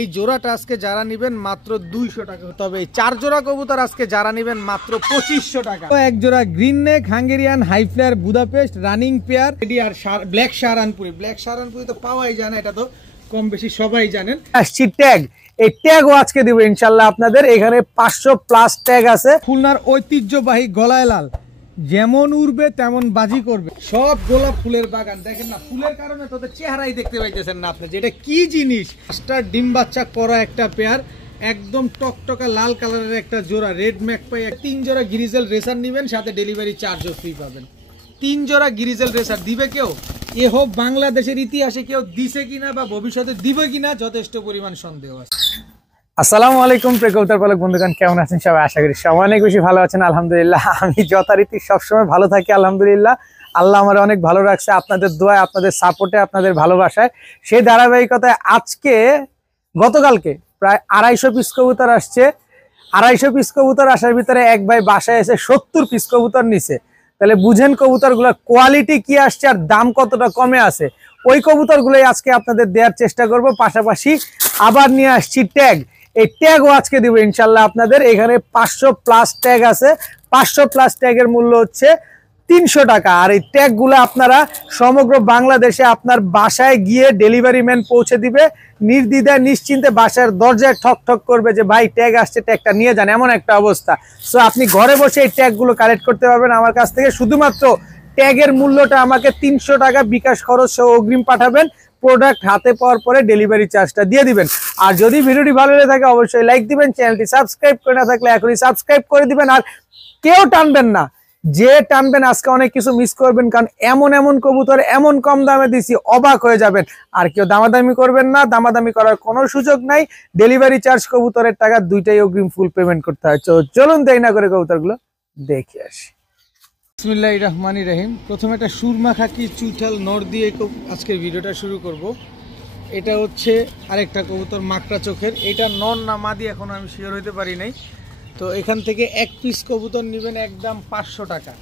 এই জোড়াটা আজকে যারা নেবেন মাত্র 200 টাকা। তবে এই 4 জোড়া কবুতর আজকে যারা নেবেন মাত্র 2500 টাকা। এক জোড়া green neck Hungarian high flyer Budapest running pair এডি আর ব্ল্যাক শাহরানপুরি। ব্ল্যাক শাহরানপুরি তো পাওয়াই যায় না, এটা তো কম বেশি সবাই জানেন। আসছি ট্যাগ, এই ট্যাগও আজকে দিব ইনশাআল্লাহ আপনাদের। এখানে 500 প্লাস ট্যাগ আছে। খুলনার ঐতিহ্যবাহী গলায় লাল, যেমন উড়বে তেমন বাজি করবে। সব গোলাপ ফুলের বাগান দেখেন না, ফুলের কারণে তোদের চেহারাই দেখতে পাইতেছেন না আপনি, যেটা কি জিনিস। স্টার ডিম বাচ্চা করা একটা পেয়ার, একদম টকটকা লাল কালারের একটা জোড়া রেড ম্যাক পাই। 3 জোড়া গ্রিজেল রেসার নেবেন, সাথে ডেলিভারি চার্জও ফ্রি পাবেন। 3 জোড়া গ্রিজেল রেসার দিবে কেউ? এ হোক বাংলাদেশের ইতিহাসে কেউ দিছে কিনা বা ভবিষ্যতে দিবে কিনা যথেষ্ট পরিমাণ সন্দেহ আছে। আসসালামু আলাইকুম প্রিয় কবুতর পালক বন্ধুগণ, কেমন আছেন সবাই? আশা করি সবাই অনেক বেশি ভালো আছেন। আলহামদুলিল্লাহ আমি যথারীতি সবসময় ভালো থাকি আলহামদুলিল্লাহ। আল্লাহ আমার অনেক ভালো রাখছে, আপনাদের দোয়ায়, আপনাদের সাপোর্টে, আপনাদের ভালোবাসায়। সেই ধারাবাহিকতায় আজকে গতকালকে প্রায় 250 পিস কবুতর আসছে। 250 পিস কবুতর আসার ভিতরে এক ভাই বাসায় এসে 70 পিস কবুতর নিছে। তাহলে বুঝেন কবুতরগুলোর কোয়ালিটি কি আসছে আর দাম কতটা কমে আছে। ওই কবুতরগুলোই আজকে আপনাদের দেওয়ার চেষ্টা করব। পাশাপাশি আবার নিয়ে আসছি ট্যাগ, এই ট্যাগও আজকে দিব ইনশাল্লাহ আপনাদের। এখানে 500 প্লাস ট্যাগ আছে। 500 প্লাস ট্যাগের মূল্য হচ্ছে 300 টাকা। আর এই ট্যাগগুলো আপনারা সমগ্র বাংলাদেশে আপনার বাসায় গিয়ে ডেলিভারি ম্যান পৌঁছে দিবে, নির্দ্বিধায় নিশ্চিন্তে বাসার দরজায় ঠক ঠক করবে যে ভাই ট্যাগ আসছে, ট্যাগটা নিয়ে যান, এমন একটা অবস্থা। সো আপনি ঘরে বসে এই ট্যাগগুলো কালেক্ট করতে পারবেন আমার কাছ থেকে। শুধুমাত্র ট্যাগের মূল্যটা আমাকে 300 টাকা বিকাশ খরচ সহ অগ্রিম পাঠাবেন। প্রোডাক্ট হাতে পাওয়ার পরে ডেলিভারি চার্জটা দিয়ে দিবেন। আর যদি ভিডিওটি ভালো লেগে থাকে অবশ্যই লাইক দিবেন, চ্যানেলটি সাবস্ক্রাইব করে না থাকলে এখনই সাবস্ক্রাইব করে দিবেন। আর কেউ টানবেন না, যে টানবেন আজকে অনেক কিছু মিস করবেন, কারণ এমন এমন কবুতর এমন কম দামে দিছি অবাক হয়ে যাবেন। আর কেউ দামাদামি করবেন না, দামাদামি করার কোনো সুযোগ নাই। ডেলিভারি চার্জ কবুতরের টাকা দুইটাই অগ্রিম ফুল পেমেন্ট করতে হয়। চলুন দেরি না করে কবুতরগুলো দেখে আসি। বিসমিল্লাহির রহমানির রহিম। প্রথমে একটা সুরমা খাকি চুইঠাল নর দিয়ে আজকের ভিডিওটা শুরু করব। এটা হচ্ছে আরেকটা কবুতর মাকড়া চোখের। এটা নর না মাদি এখনো আমি শিওর হইতে পারি নাই। তো এখান থেকে 1 পিস কবুতর নেবেন একদম 500 টাকা।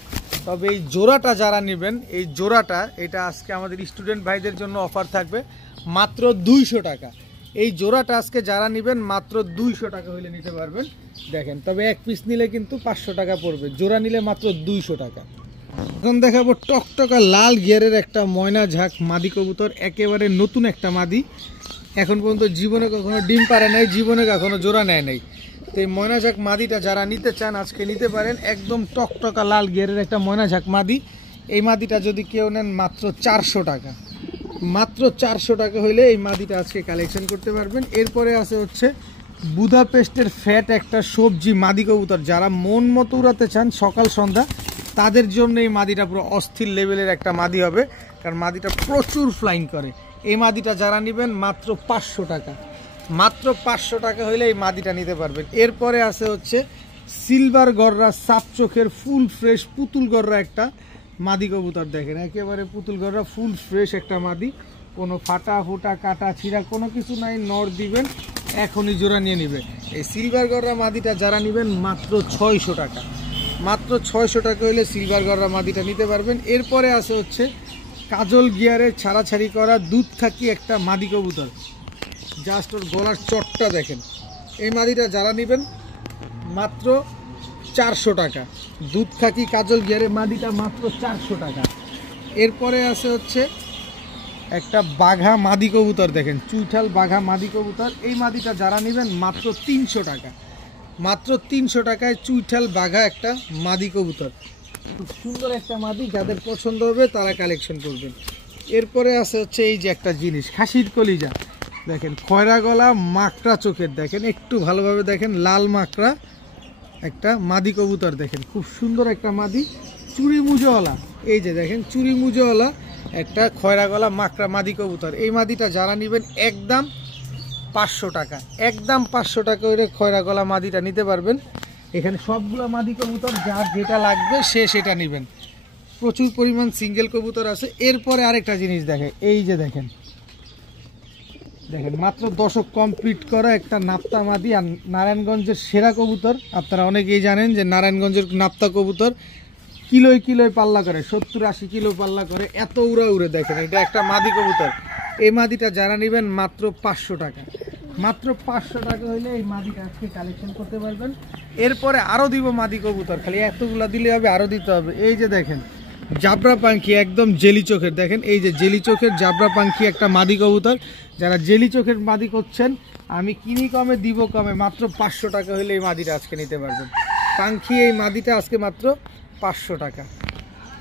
তবে এই জোড়াটা যারা নেবেন, এই জোড়াটা এটা আজকে আমাদের স্টুডেন্ট ভাইদের জন্য অফার থাকবে মাত্র 200 টাকা। এই জোড়াটা আজকে যারা নেবেন মাত্র 200 টাকা হইলে নিতে পারবেন। দেখেন, তবে 1 পিস নিলে কিন্তু 500 টাকা পড়বে, জোড়া নিলে মাত্র 200 টাকা। এখন দেখাবো টকটকা লাল গিয়ারের একটা ময়না ঝাঁক মাদি কবুতর, একেবারে নতুন একটা মাদি। এখন পর্যন্ত জীবনে কখনো ডিম পারে নাই, জীবনে কখনো জোড়া নেয় নাই। তো এই ময়না ঝাঁক মাদিটা যারা নিতে চান আজকে নিতে পারেন। একদম টকটকা লাল গিয়ারের একটা ময়না ঝাঁক মাদি। এই মাদিটা যদি কেউ নেন মাত্র 400 টাকা। মাত্র 400 টাকা হইলে এই মাদিটা আজকে কালেকশন করতে পারবেন। এরপরে আছে হচ্ছে বুদাপেস্টের ফ্যাট একটা সবজি মাদি কবুতর। যারা মন মতো উড়াতে চান সকাল সন্ধ্যা, তাদের জন্য এই মাদিটা পুরো অস্থির লেভেলের একটা মাদি হবে, কারণ মাদিটা প্রচুর ফ্লাইং করে। এই মাদিটা যারা নেবেন মাত্র 500 টাকা। মাত্র 500 টাকা হইলে এই মাদিটা নিতে পারবেন। এরপরে আছে হচ্ছে সিলভার গররা সাপ চোখের ফুল ফ্রেশ পুতুল গররা একটা মাদি কবুতর। দেখেন একেবারে পুতুল গররা ফুল ফ্রেশ একটা মাদি, কোনো ফাটা ফুটা কাটা ছিঁড়া কোনো কিছু নাই। নর দিবেন এখনই জোড়া নিয়ে নেবে। এই সিলভার গররা মাদিটা যারা নেবেন মাত্র 600 টাকা। মাত্র 600 টাকা হইলে সিলভার গররা মাদিটা নিতে পারবেন। এরপরে আছে হচ্ছে কাজল গিয়ারে ছাড়াছাড়ি করা দুধ খাকি একটা মাদি কবুতর। জাস্ট ওর গলার চটটা দেখেন। এই মাদিটা যারা নেবেন মাত্র 400 টাকা। দুধ খাকি কাজল গিয়ারে মাদিটা মাত্র 400 টাকা। এরপরে আছে হচ্ছে একটা বাঘা মাদি কবুতর, দেখেন চুইঠাল বাঘা মাদি কবুতর। এই মাদিটা যারা নেবেন মাত্র 300 টাকা। মাত্র 300 টাকায় চুইঠাল বাঘা একটা মাদি কবুতর, খুব সুন্দর একটা মাদি। যাদের পছন্দ হবে তারা কালেকশন করবেন। এরপরে আছে হচ্ছে এই যে একটা জিনিস খাসির কলিজা, দেখেন খয়রা গলা মাকড়া চোখের, দেখেন একটু ভালোভাবে দেখেন, লাল মাকড়া একটা মাদি কবুতর। দেখেন খুব সুন্দর একটা মাদি, চুড়ি মুজোওয়ালা। এই যে দেখেন চুড়ি মুজোওয়ালা একটা খয়রা গলা মাকড়া মাদি কবুতর। এই মাদিটা যারা নেবেন একদম 500 টাকা। একদম 500 টাকা হইলে খয়রা গলা মাদিটা নিতে পারবেন। এখানে সবগুলো মাদি কবুতর, যার যেটা লাগবে সে সেটা নেবেন। প্রচুর পরিমাণ সিঙ্গেল কবুতর আছে। এরপরে আরেকটা জিনিস দেখে, এই যে দেখেন দেখেন মাত্র দশক কমপ্লিট করা একটা নাপ্তা মাদি। আর নারায়ণগঞ্জের সেরা কবুতর, আপনারা অনেকেই জানেন যে নারায়ণগঞ্জের নাপ্তা কবুতর কিলোয় কিলোয় পাল্লা করে, 70-80 কিলো পাল্লা করে, এত উড়ে উড়ে। দেখেন এটা একটা মাদি কবুতর। এই মাদিটা যারা নেবেন মাত্র 500 টাকা। মাত্র 500 টাকা হইলে এই মাদিটা আজকে কালেকশন করতে পারবেন। এরপরে আরও দিব মাদি কবুতর, খালি এতগুলো দিলে হবে, আরও দিতে হবে। এই যে দেখেন জাবরা পাখি, একদম জেলি চোখের, দেখেন এই যে জেলি চোখের জাবরা পাখি একটা মাদি কবুতর। যারা জেলি চোখের মাদি করছেন, আমি কিনি কমে দিব কমে, মাত্র 500 টাকা হলে এই মাদিটা আজকে নিতে পারবেন। পাখি এই মাদিটা আজকে মাত্র 500 টাকা।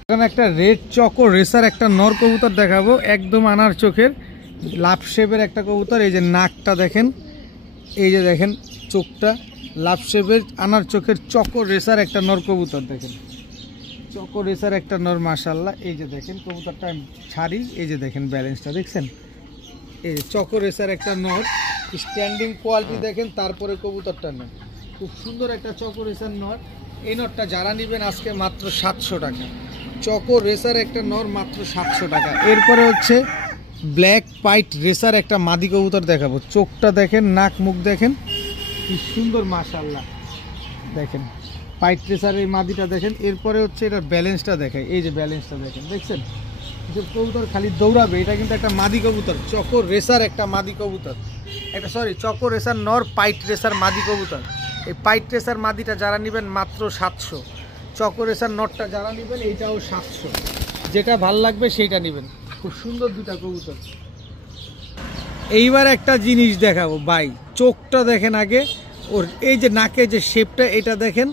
এখানে একটা রেড চকো রেসার একটা নর কবুতর দেখাবো, একদম আনার চোখের লাভ শেপের একটা কবুতর। এই যে নাকটা দেখেন, এই যে দেখেন চোখটা লাভ শেপের আনার চোখের চকো রেসার একটা নর কবুতর। দেখেন চকো রেসার একটা নর, মাশাআল্লাহ। এই যে দেখেন কবুতরটা ছাড়ি, এই যে দেখেন ব্যালেন্সটা দেখছেন। এই যে চকো রেসার একটা নর, স্ট্যান্ডিং কোয়ালিটি দেখেন, তারপরে কবুতরটা নেন, খুব সুন্দর একটা চকো রেসার নর। এই নরটা যারা নেবেন আজকে মাত্র 700 টাকা। চকো রেসার একটা নর মাত্র 700 টাকা। এরপরে হচ্ছে ব্ল্যাক পাইট রেসার একটা মাদি কবুতর দেখাবো। চোখটা দেখেন, নাক মুখ দেখেন কি সুন্দর, মাশাআল্লাহ। দেখেন পাইট রেসার এই মাদিটা দেখেন। এরপরে হচ্ছে এটার ব্যালেন্সটা দেখায়, এই যে ব্যালেন্সটা দেখেন, দেখছেন যে কবুতর খালি দৌড়াবে। এটা কিন্তু একটা মাদি কবুতর, চকো রেসার একটা মাদি কবুতর, একটা চকো রেসার নর, পাইট রেসার মাদি কবুতর। এই পাইট রেসার মাদিটা যারা নেবেন মাত্র 700। চকো রেসার নটটা যারা নেবেন এইটাও 700। যেটা ভাল লাগবে সেইটা নেবেন, খুব সুন্দর দুটা কবুতর। এইবার একটা জিনিস দেখাবো ভাই, চোখটা দেখেন আগে ওর, এই যে নাকে যে শেপটা এটা দেখেন,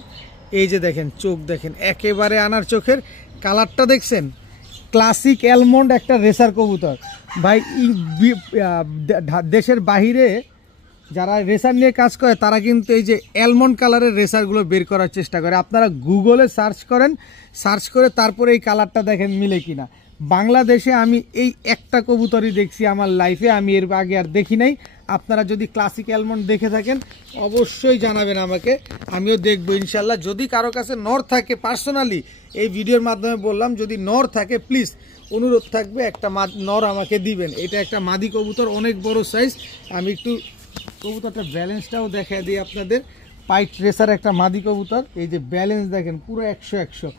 এই যে দেখেন চোখ দেখেন, একেবারে আনার চোখের কালারটা দেখছেন। ক্লাসিক অ্যালমন্ড একটা রেসার কবুতর ভাই। দেশের বাহিরে যারা রেসার নিয়ে কাজ করে তারা কিন্তু এই যে অ্যালমন্ড কালারের রেসারগুলো বের করার চেষ্টা করে। আপনারা গুগলে সার্চ করেন, সার্চ করে তারপরে এই কালারটা দেখেন মিলে কিনা। বাংলাদেশে আমি এই একটা কবুতরই দেখছি আমার লাইফে, আমি এর আগে আর দেখি নাই। আপনারা যদি ক্লাসিক অ্যালমন্ড দেখে থাকেন অবশ্যই জানাবেন আমাকে, আমিও দেখবো ইনশাল্লাহ। যদি কারো কাছে নর থাকে, পার্সোনালি এই ভিডিওর মাধ্যমে বললাম, যদি নর থাকে প্লিজ অনুরোধ থাকবে একটা নর আমাকে দিবেন। এটা একটা মাদি কবুতর, অনেক বড় সাইজ। আমি একটু কবুতরটা ব্যালেন্সটাও দেখা দিই আপনাদের। পাইট রেসার একটা মাদি কবুতর, এই যে ব্যালেন্স দেখেন পুরো 100-100।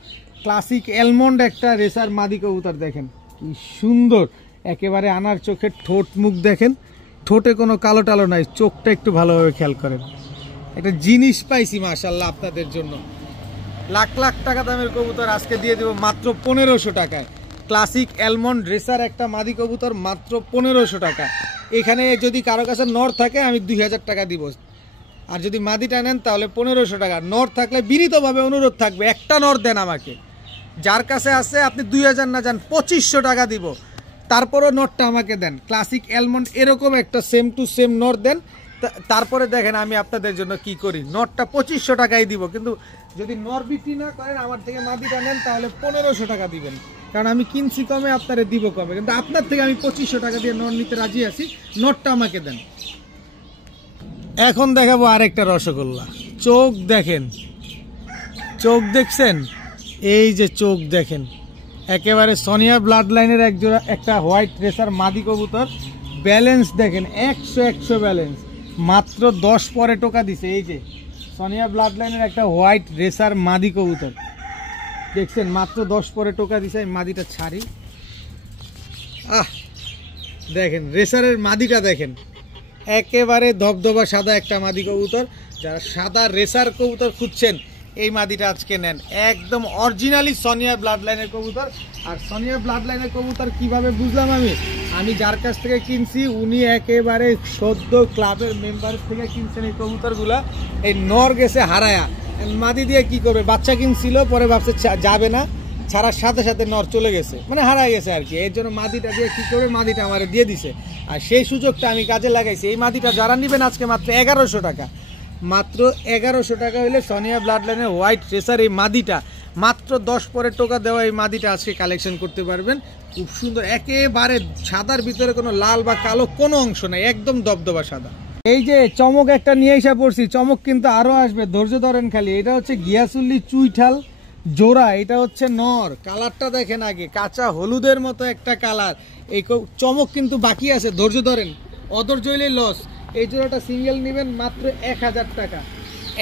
ক্লাসিক অ্যালমন্ড একটা রেসার মাদি কবুতর দেখেন কি সুন্দর, একেবারে আনার চোখের ঠোঁট মুখ দেখেন, ঠোঁটে কোনো কালো টালো নাই, চোখটা একটু ভালোভাবে খেয়াল করেন। একটা জিনিস পাইছি মাশাআল্লাহ আপনাদের জন্য। লাখ লাখ টাকা দামের কবুতর আজকে দিয়ে দেবো মাত্র 1500 টাকায়। ক্লাসিক অ্যালমন্ড রেসার একটা মাদি কবুতর মাত্র 1500 টাকা। এখানে যদি কারো কাছে নর থাকে আমি 2000 টাকা দিব, আর যদি মাদিটা নেন তাহলে 1500 টাকা। নর থাকলে বিনীতভাবে অনুরোধ থাকবে একটা নর দেন আমাকে। যার কাছে আছে আপনি 2000 না যান 2500 টাকা দিব, তারপরও নরটা আমাকে দেন। ক্লাসিক অ্যালমন্ড এরকম একটা সেম টু সেম নর দেন, তারপরে দেখেন আমি আপনাদের জন্য কি করি। নরটা 2500 টাকাই দিব, কিন্তু যদি নর বিক্রি না করেন আমার থেকে মাদিটা নেন তাহলে 1500 টাকা দিবেন, কারণ আমি কিনছি কমে, আপনারা দিব কমে। কিন্তু আপনার থেকে আমি 2500 টাকা দিয়ে নর নিতে রাজি আছি, নরটা আমাকে দেন। এখন দেখাবো আরেকটা রসগোল্লা। চোখ দেখেন, চোখ দেখছেন, এই যে চোখ দেখেন, একেবারে সোনিয়া ব্লাড লাইনের একজোড়া একটা হোয়াইট রেসার মাদি কবুতর। ব্যালেন্স দেখেন 100-100 ব্যালেন্স, মাত্র 10 পরে টোকা দিছে। এই যে সোনিয়া ব্লাড লাইনের একটা হোয়াইট রেসার মাদি কবুতর দেখছেন, মাত্র 10 পরে টোকা দিছে। আমি মাদিটা ছাড়ি, দেখেন রেসারের মাদিটা দেখেন, একেবারে ধবধবা সাদা একটা মাদি কবুতর। যারা সাদা রেসার কবুতর খুঁজছেন এই মাদিটা আজকে নেন, একদম অরিজিনালি সোনিয়া ব্লাড লাইনের কবুতর। আর সোনিয়া ব্লাড লাইনের কবুতর কিভাবে বুঝলাম আমি যার কাছ থেকে কিনছি উনি একেবারে সদ্য ক্লাবের মেম্বার থেকে কিনছেন এই কবুতরগুলা। এই নর গেছে হারায়া, মাদি দিয়ে কি করবে, বাচ্চা কিনছিল পরে ভাবছে যাবে না, ছাড়ার সাথে সাথে নর চলে গেছে, মানে হারায় গেছে আর কি। এর জন্য মাদিটা দিয়ে কি করবে, মাদিটা আমার দিয়ে দিছে, আর সেই সুযোগটা আমি কাজে লাগাইছি। এই মাদিটা যারা নেবেন আজকে মাত্র 1100 টাকা, মাত্র 1100 টাকা হইলে সোনিয়া ব্লাড লাইনের হোয়াইট রেসার এই মাদিটা মাত্র 10 পরে টোকা দেওয়া এই মাদিটা আজকে কালেকশন করতে পারবেন। খুব সুন্দর, একেবারে সাদার ভিতরে কোনো লাল বা কালো কোনো অংশ নাই, একদম দবদবা সাদা। এই যে চমক একটা নিয়ে এসে পড়ছি, চমক কিন্তু আরো আসবে, ধৈর্য ধরেন খালি। এটা হচ্ছে গিয়াসুল্লি চুইঠাল জোড়া, এটা হচ্ছে নর। কালারটা দেখেন আগে, কাঁচা হলুদের মতো একটা কালার। এই চমক কিন্তু বাকি আছে, ধৈর্য ধরেন, অধৈর্য হইলে লস। এই জোড়াটা সিঙ্গেল নেবেন মাত্র 1000 টাকা,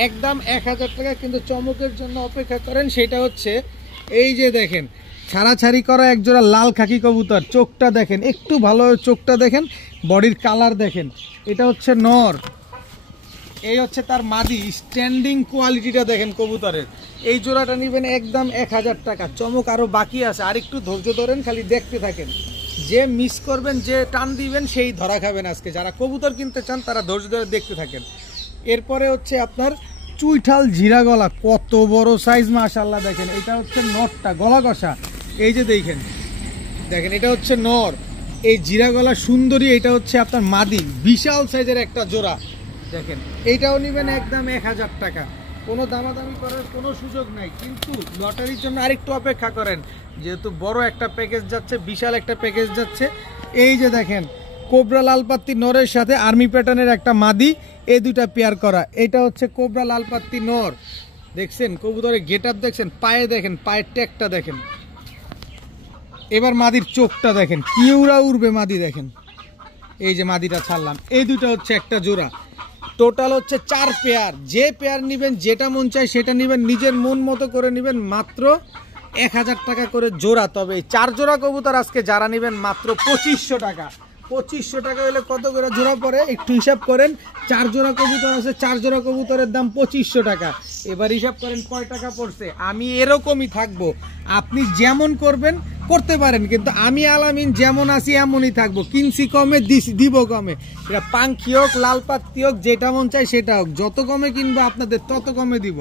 একদম 1000 টাকা। কিন্তু চমকের জন্য অপেক্ষা করেন, সেটা হচ্ছে এই যে দেখেন ছাড়াছাড়ি করা একজোড়া লাল খাকি কবুতর, চোখটা দেখেন একটু ভালো, চোখটা দেখেন, বডির কালার দেখেন। এটা হচ্ছে নর, এই হচ্ছে তার মাদি। স্ট্যান্ডিং কোয়ালিটিটা দেখেন কবুতরের। এই জোড়াটা নেবেন একদম 1000 টাকা। চমক আরও বাকি আছে, আর একটু ধৈর্য ধরেন, খালি দেখতে থাকেন। যে মিস করবেন, যে টান দিবেন, সেই ধরা খাবেন আজকে। যারা কবুতর কিনতে চান তারা ধৈর্য ধরে দেখতে থাকেন। এরপরে হচ্ছে আপনার চুইঠাল জিরা গলা, কত বড় সাইজ মাশাআল্লাহ। দেখেন এটা হচ্ছে নরটা, গলা কষা। এই যে দেখেন, দেখেন এটা হচ্ছে নর, এই জিরা গলা সুন্দরী। এটা হচ্ছে আপনার মাদি, বিশাল সাইজের একটা জোড়া। দেখেন এইটাও নেবেন একদম 1000 টাকা। কোনো দামাদামি করার কোনো সুযোগ নাই, কিন্তু লটারির জন্য আরেকটু অপেক্ষা করেন, যেহেতু বড় একটা প্যাকেজ যাচ্ছে, বিশাল একটা প্যাকেজ যাচ্ছে। এই যে দেখেন কোবরা লালপাত্তি নরের সাথে আর্মি প্যাটার্নের একটা মাদি, এই দুইটা পেয়ার করা। এটা হচ্ছে কোবরা লালপাত্তি নর। দেখছেন কবুতরের গেট আপ দেখছেন, পায়ে দেখেন, পায়ের ট্যাগটা দেখেন। এবার মাদির চোখটা দেখেন, কি উড়া উড়বে মাদি। দেখেন এই যে মাদিটা ছাড়লাম, এই দুটো হচ্ছে একটা জোড়া। টোটাল হচ্ছে 4 পেয়ার। যে পেয়ার নেবেন, যেটা মন চায় সেটা নেবেন, নিজের মন মতো করে নেবেন। মাত্র 1000 টাকা করে জোড়া। তবে 4 জোড়া কবুতর আজকে যারা নেবেন মাত্র 2500 টাকা। 2500 টাকা হলে কত করে জোড়া পড়ে একটু হিসাব করেন। 4 জোড়া কবুতর আছে, 4 জোড়া কবুতরের দাম 2500 টাকা। এবার হিসাব করেন কয় টাকা পড়ছে। আমি এরকমই থাকবো, আপনি যেমন করবেন করতে পারেন, কিন্তু আমি আলামিন যেমন আছি এমনই থাকবো। কিনছি কমে, দিব কমে। এটা পাঙ্খি হোক, লালপাত্তি হোক, যেটা মন চায় সেটা হোক। যত কমে কিনবো আপনাদের তত কমে দিব।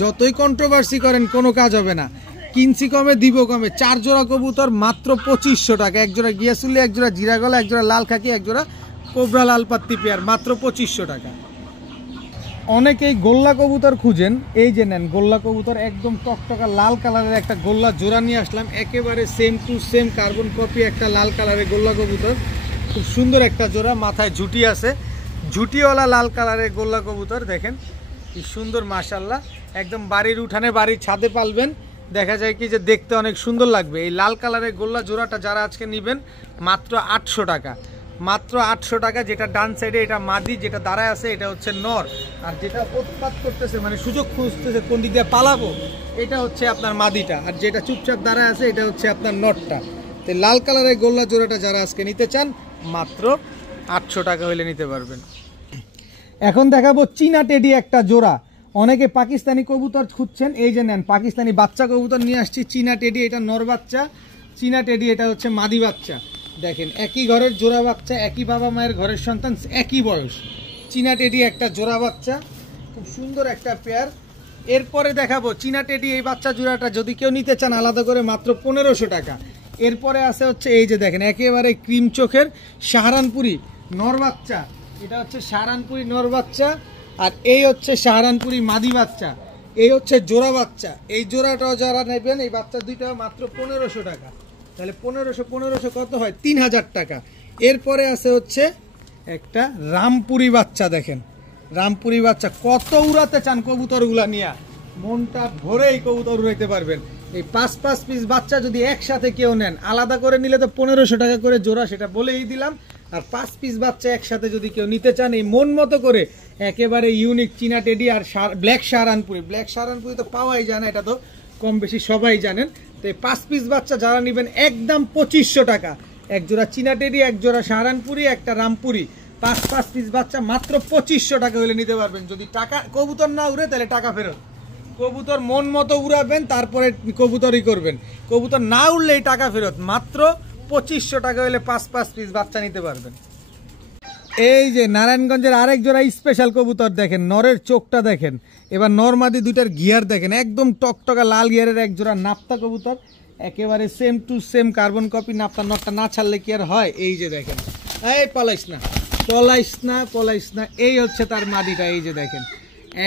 যতই কন্ট্রোভার্সি করেন কোনো কাজ হবে না। কিনছি কমে, দিব কমে। 4 জোড়া কবুতর মাত্র 2500 টাকা। এক জোড়া গিয়াসুলি, এক জোড়া জিরাগলা, এক জোড়া লাল খাকি, এক জোড়া কোবরা লালপাত্তি পেয়ার, মাত্র 2500 টাকা। অনেকেই গোল্লা কবুতর খুঁজেন, এই যে নেন গোল্লা কবুতর, একদম টকটকা লাল কালারের একটা গোল্লা জোড়া নিয়ে আসলাম। একেবারে same to same carbon copy একটা লাল কালারের গোল্লা কবুতর, খুব সুন্দর একটা জোড়া। মাথায় ঝুটি আছে, ঝুটিওয়ালা লাল কালারের গোল্লা কবুতর। দেখেন কি সুন্দর মাশাআল্লাহ। একদম বাড়ির উঠানে, বাড়ির ছাদে পালবেন, দেখা যায় কি যে দেখতে অনেক সুন্দর লাগবে। এই লাল কালারের গোল্লা জোড়াটা যারা আজকে নেবেন মাত্র 800 টাকা। মাত্র 800 টাকা। যেটা ডান সাইডে এটা মাদি, যেটা দাঁড়ায় আছে এটা হচ্ছে নর, আর যেটা উৎপাত করতেছে মানে সুযোগ খুঁজতেছে কোন দিক দিয়ে পালাবো, এটা হচ্ছে আপনার মাদিটা, আর যেটা চুপচাপ দাঁড়ায় আছে এটা হচ্ছে আপনার নরটা। তো লাল কালারের গোল্লা জোড়াটা যারা আজকে নিতে চান মাত্র 800 টাকা হলে নিতে পারবেন। এখন দেখাবো চীনা টেডি একটা জোড়া। অনেকে পাকিস্তানি কবুতর খুঁজছেন, এই যে নেন পাকিস্তানি বাচ্চা কবুতর নিয়ে আসছি। চীনা টেডি, এটা নর বাচ্চা। চীনা টেডি, এটা হচ্ছে মাদি বাচ্চা। দেখেন একই ঘরের জোড়া বাচ্চা, একই বাবা মায়ের ঘরের সন্তান, একই বয়স। চীনা টেডি একটা জোড়া বাচ্চা, খুব সুন্দর একটা পেয়ার। এরপরে দেখাবো চীনা টেডি এই বাচ্চা জোড়াটা যদি কেউ নিতে চান আলাদা করে মাত্র 1500 টাকা। এরপরে আছে হচ্ছে এই যে দেখেন একেবারে ক্রিম চোখের সাহারানপুরি নর বাচ্চা, এটা হচ্ছে সাহারানপুরি নর বাচ্চা, আর এই হচ্ছে সাহারানপুরি মাদি বাচ্চা। এই হচ্ছে জোড়া বাচ্চা। এই জোড়াটাও যারা নেবেন, এই বাচ্চা দুইটা মাত্র 1500 টাকা। তাহলে 1500 কত হয়? 3000 টাকা। এরপরে আছে হচ্ছে একটা রামপুরি বাচ্চা। দেখেন রামপুরি বাচ্চা, কত উড়াতে চান কবুতরগুলা নিয়ে, মনটা ভরে এই কবুতর উড়াইতে পারবেন। এই 5 পিস বাচ্চা যদি একসাথে কেউ নেন, আলাদা করে নিলে তো 1500 টাকা করে জোড়া, সেটা বলেই দিলাম। আর 5 পিস বাচ্চা একসাথে যদি কেউ নিতে চান, এই মন মতো করে একেবারে ইউনিক চীনা টেডি আর ব্ল্যাক সাহারানপুরি। ব্ল্যাক সাহারানপুরি তো পাওয়াই যায় না, এটা তো কম বেশি সবাই জানেন। তো এই 5 পিস বাচ্চা যারা নেবেন একদম 2500 টাকা। এক জোড়া চীনা টেডি, এক জোড়া সাহারানপুরি, একটা রামপুরি, 5 পিস বাচ্চা মাত্র 2500 টাকা হলে নিতে পারবেন। যদি টাকা কবুতর না উড়ে তাহলে টাকা ফেরত। কবুতর মন মতো উড়াবেন, তারপরে কবুতরই করবেন। কবুতর না উড়লেই টাকা ফেরত। মাত্র 2500 টাকা হলে 5 পিস বাচ্চা নিতে পারবেন। এই যে নারায়ণগঞ্জের আরেক জোড়া স্পেশাল কবুতর, দেখেন নরের চোখটা দেখেন। এবার নরমাদি দুইটার গিয়ার দেখেন, একদম টকটকা লাল গিয়ারের এক জোড়া নাপ্তা কবুতর, একেবারে same to same carbon copy. নাপ্তা নটটা না ছাড়লে কি আর হয়? এই যে দেখেন, এই পলাইস না, পলাইস না, পলাইস না, এই হচ্ছে তার মাদিটা। এই যে দেখেন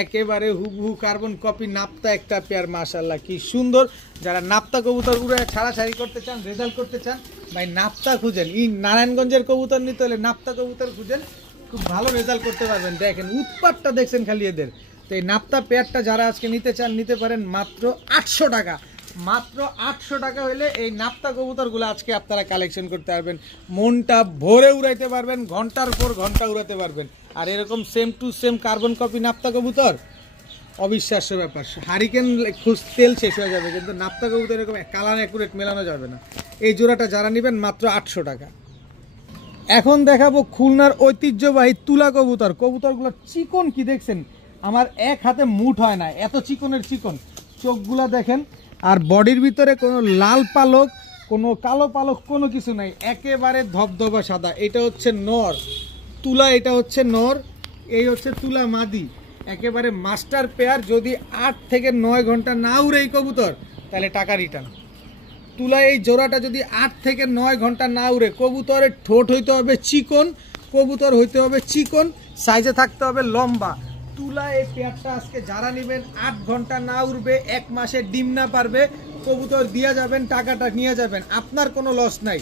একেবারে হুবহু কার্বন কপি নাপ্তা একটা পেয়ার। মাশাআল্লাহ কি সুন্দর। যারা নাপ্তা কবুতর উড়ে ছাড়াছাড়ি করতে চান, রেজাল্ট করতে চান, ভাই নাপ্তা খুঁজেন। এই নারায়ণগঞ্জের কবুতর নিতে হলে নাপ্তা কবুতর খুঁজেন, খুব ভালো রেজাল্ট করতে পারবেন। দেখেন উৎপাতটা দেখছেন খালি এদের। তো এই নাপ্তা পেয়ারটা যারা আজকে নিতে চান নিতে পারেন মাত্র 800 টাকা। মাত্র 800 টাকা হলে এই নাপ্তা কবুতরগুলো আজকে আপনারা কালেকশন করতে পারবেন। মনটা ভরে উড়াইতে পারবেন, ঘন্টার পর ঘন্টা উড়াতে পারবেন। আর এরকম same to same carbon copy নাপ্তা কবুতর অবিশ্বাস্য ব্যাপার, হারিকেন তেল শেষ হয়ে যাবে কিন্তু নাপ্তা কবুতর এরকম কালার অ্যাকুরেট মেলানো যাবে না। এই জোড়াটা যারা নেবেন মাত্র 800 টাকা। এখন দেখাবো খুলনার ঐতিহ্যবাহী তুলা কবুতর। কবুতরগুলো চিকন কি দেখছেন, আমার এক হাতে মুঠ হয় না, এত চিকনের চিকন। চোখগুলা দেখেন, আর বডির ভিতরে কোনো লাল পালক, কোনো কালো পালক, কোনো কিছু নাই, একেবারে ধবধবা সাদা। এটা হচ্ছে নর তুলা, এটা হচ্ছে নর, এই হচ্ছে তুলা মাদি, একেবারে মাস্টার পেয়ার। যদি 8 থেকে 9 ঘন্টা না উড়ে এই কবুতর তাহলে টাকা রিটার্ন। তুলা এই জোড়াটা যদি 8 থেকে 9 ঘন্টা না উড়ে, কবুতরের ঠোঁট হইতে হবে চিকন, কবুতর হইতে হবে চিকন, সাইজে থাকতে হবে লম্বা। তুলা এই পেয়ারটা আজকে যারা নেবেন 8 ঘন্টা না উড়বে, 1 মাসে ডিম না পারবে, কবুতর দিয়ে যাবেন, টাকাটা নিয়ে যাবেন, আপনার কোনো লস নাই।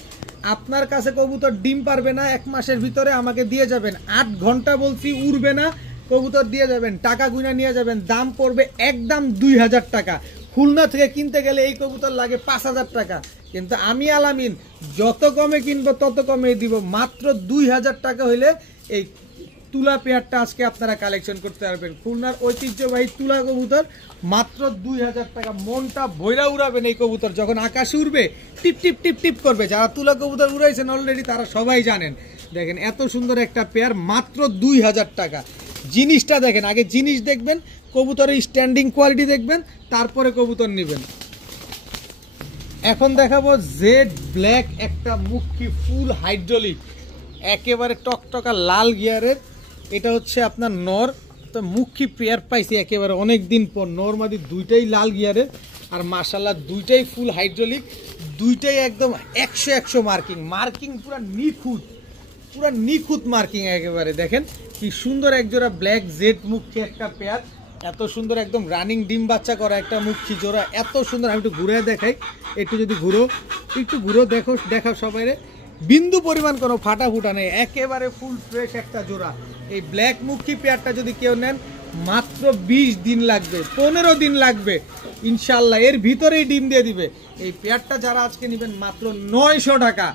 আপনার কাছে কবুতর ডিম পারবে না 1 মাসের ভিতরে, আমাকে দিয়ে যাবেন। 8 ঘন্টা বলছি উড়বে না, কবুতর দিয়ে যাবেন, টাকা গুনা নিয়ে যাবেন। দাম পড়বে একদম 2000 টাকা। খুলনা থেকে কিনতে গেলে এই কবুতর লাগে 5000 টাকা, কিন্তু আমি আলামিন যত কমে কিনবো তত কমে দিব। মাত্র 2000 টাকা হইলে এই তুলা পেয়ারটা আজকে আপনারা কালেকশন করতে পারবেন। খুলনার ঐতিহ্যবাহী তুলা কবুতর মাত্র 2000 টাকা। মনটা ভৈরা উড়াবেন এই কবুতর, যখন আকাশে উড়বে টিপ টিপ টিপ টিপ করবে। যারা তুলা কবুতর উড়াইছেন অলরেডি তারা সবাই জানেন। দেখেন এত সুন্দর একটা পেয়ার, মাত্র 2000 টাকা। জিনিসটা দেখেন, আগে জিনিস দেখবেন, কবুতরের স্ট্যান্ডিং কোয়ালিটি দেখবেন, তারপরে কবুতর নেবেন। এখন দেখাবো জেড ব্ল্যাক একটা মুখী ফুল হাইড্রোলিক, একেবারে টকটকা লাল গিয়ারের। এটা হচ্ছে আপনার নর, তো মুখী পেয়ার পাইছি একেবারে অনেক দিন পর। নর মাদি দুইটাই লাল গিয়ারের, আর মাশাআল্লাহ দুইটাই ফুল হাইড্রোলিক, দুইটাই একদম 100 মার্কিং, মার্কিং পুরো নিখুঁত মার্কিং একেবারে। দেখেন কি সুন্দর একজোড়া ব্ল্যাক জেড মুখী একটা পেয়ার, এত সুন্দর একদম রানিং ডিম বাচ্চা করা একটা মুখী জোড়া, এত সুন্দর। আমি একটু ঘুরে দেখাই, একটু যদি একটু ঘুরো, দেখাও সবাই, বিন্দু পরিমাণ কোনো ফাটা ফুটা নেই, একেবারে ফুল ফ্রেশ একটা জোড়া। এই ব্ল্যাক মুখী পেয়ারটা যদি কেউ নেন মাত্র 20 দিন লাগবে, 15 দিন লাগবে ইনশাল্লাহ, এর ভিতরেই ডিম দিয়ে দিবে। এই পেয়ারটা যারা আজকে নেবেন মাত্র 900 টাকা,